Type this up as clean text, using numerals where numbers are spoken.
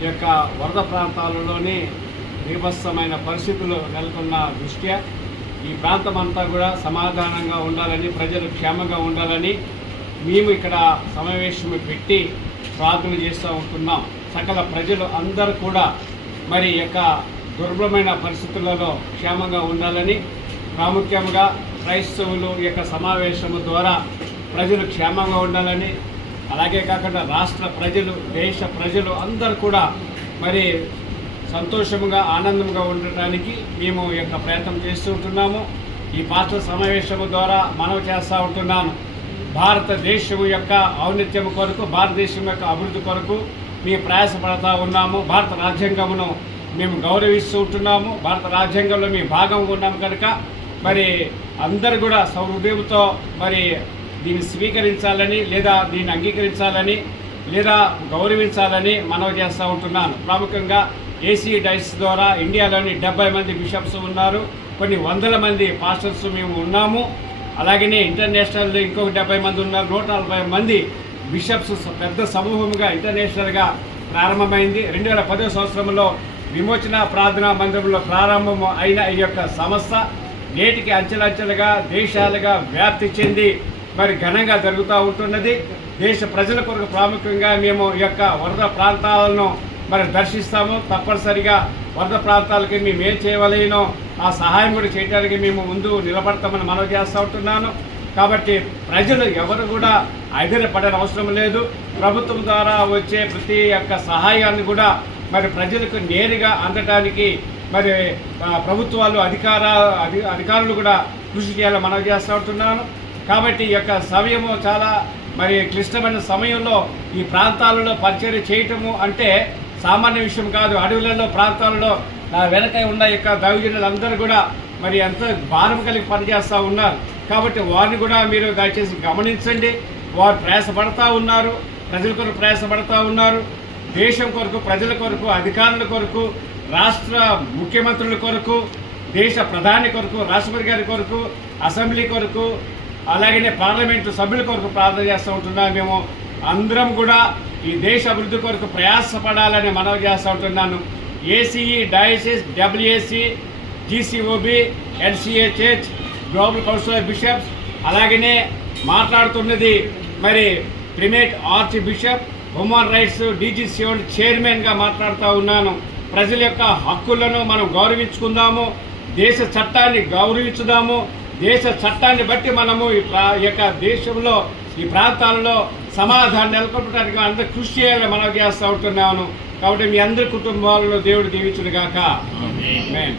ఈ యొక్క వరద ప్రాంతాలలోని బీభత్సమైన పరిస్థితులు నెలకొన్న దృష్ట్యా ఈ ప్రాంతం అంతా కూడా సమాధానంగా ఉండాలని, ప్రజలు క్షేమంగా ఉండాలని మేము ఇక్కడ సమావేశం పెట్టి ప్రార్థన చేస్తూ ఉంటున్నాం. సకల ప్రజలు అందరూ కూడా మరి యొక్క దుర్భరమైన పరిస్థితులలో క్షేమంగా ఉండాలని, ప్రాముఖ్యంగా క్రైస్తవులు ఈ యొక్క సమావేశము ద్వారా ప్రజలు క్షేమంగా ఉండాలని, అలాగే కాకుండా రాష్ట్ర ప్రజలు, దేశ ప్రజలు అందరూ కూడా మరి సంతోషంగా ఆనందంగా ఉండటానికి మేము ఈ యొక్క ప్రయత్నం చేస్తూ ఉంటున్నాము. ఈ పాస్టర్ సమావేశము ద్వారా మనవి చేస్తూ ఉంటున్నాను. భారతదేశం యొక్క ఔన్నత్యం కొరకు, భారతదేశం యొక్క అభివృద్ధి కొరకు మేము ప్రయాసపడతా ఉన్నాము. భారత రాజ్యాంగమును మేము గౌరవిస్తూ ఉంటున్నాము. భారత రాజ్యాంగంలో మేము భాగంగా ఉన్నాము కనుక మరి అందరూ కూడా సౌహృదయంతో మరి దీన్ని స్వీకరించాలని, లేదా దీన్ని అంగీకరించాలని, లేదా గౌరవించాలని మనవి చేస్తూ ఉంటున్నాను. ప్రాముఖ్యంగా ఏసీ డైస్ ద్వారా ఇండియాలోని 70 మంది బిషప్స్ ఉన్నారు, కొన్ని వందల మంది పాస్టర్స్ మేము ఉన్నాము. అలాగనే ఇంటర్నేషనల్ ఇంకొక 70 మంది ఉన్నారు, 140 మంది బిషప్స్ పెద్ద సమూహంగా ఇంటర్నేషనల్గా ప్రారంభమైంది. 2010 సంవత్సరంలో విమోచన ప్రార్థనా మందిరంలో ప్రారంభం అయిన ఈ యొక్క సంస్థ నేటికి అంచెలంచెలుగా దేశాలుగా వ్యాప్తి చెంది మరి ఘనంగా జరుగుతూ ఉంటున్నది. దేశ ప్రజల కొరకు ప్రాముఖ్యంగా మేము ఈ యొక్క వరద ప్రాంతాలను మరి దర్శిస్తాము. తప్పనిసరిగా వరద ప్రాంతాలకి మేము ఏం చేయవలేనో ఆ సహాయం కూడా చేయడానికి మేము ముందు నిలబడతామని మనవి చేస్తూ ఉంటున్నాను. కాబట్టి ప్రజలు ఎవరు కూడా ఆశ్చర్యపడని అవసరం లేదు. ప్రభుత్వం ద్వారా వచ్చే ప్రతి ఒక్క సహాయాన్ని కూడా మరి ప్రజలకు నేరుగా అందటానికి మరి ప్రభుత్వాలు అధికారులు కూడా కృషి చేయాలని మనవి చేస్తూ ఉంటున్నాను. కాబట్టి ఈ యొక్క సమయము చాలా మరి క్లిష్టమైన సమయంలో ఈ ప్రాంతాలలో పరిచర్య చేయటము అంటే సామాన్య విషయం కాదు. అడవులలో ప్రాంతాలలో వెనక ఉన్న యొక్క దైవజనులందరూ కూడా మరి ఎంత భారం కలిగి పనిచేస్తూ ఉన్నారు. కాబట్టి వారిని కూడా మీరు దయచేసి గమనించండి. వారు ప్రయాసపడతా ఉన్నారు, ప్రజల కొరకు ప్రయాసపడతా ఉన్నారు. దేశం కొరకు, ప్రజల కొరకు, అధికారుల కొరకు, రాష్ట్ర ముఖ్యమంత్రుల కొరకు, దేశ ప్రధాని కొరకు, రాష్ట్రపతి గారి కొరకు, అసెంబ్లీ కొరకు, అలాగనే పార్లమెంటు సభ్యుల కొరకు ప్రార్థన చేస్తూ ఉంటున్నాను. మేము అందరం కూడా ఈ దేశ అభివృద్ధి కొరకు ప్రయాసపడాలని మనవి చేస్తూ ఉంటున్నాను. ACE, diocese, WAC, GCOB, NCA church, global council of bishops, అలాగనే మాట్లాడుతున్నది మరి primate archbishop, human rights DGC చైర్మన్గా మాట్లాడుతూ ఉన్నాను. ప్రజల యొక్క హక్కులను మనం గౌరవించుకుందాము, దేశ చట్టాన్ని గౌరవించుదాము. దేశ చట్టాన్ని బట్టి మనము ఈ యొక్క దేశంలో, ఈ ప్రాంతాలలో సమాధానం నెలకొల్పడానికి అందరూ కృషి చేయాలని మనం చేస్తూ ఉంటున్నాను. కాబట్టి మీ అందరి కుటుంబాలలో దేవుడు దీవించును గాక. ఆమేన్.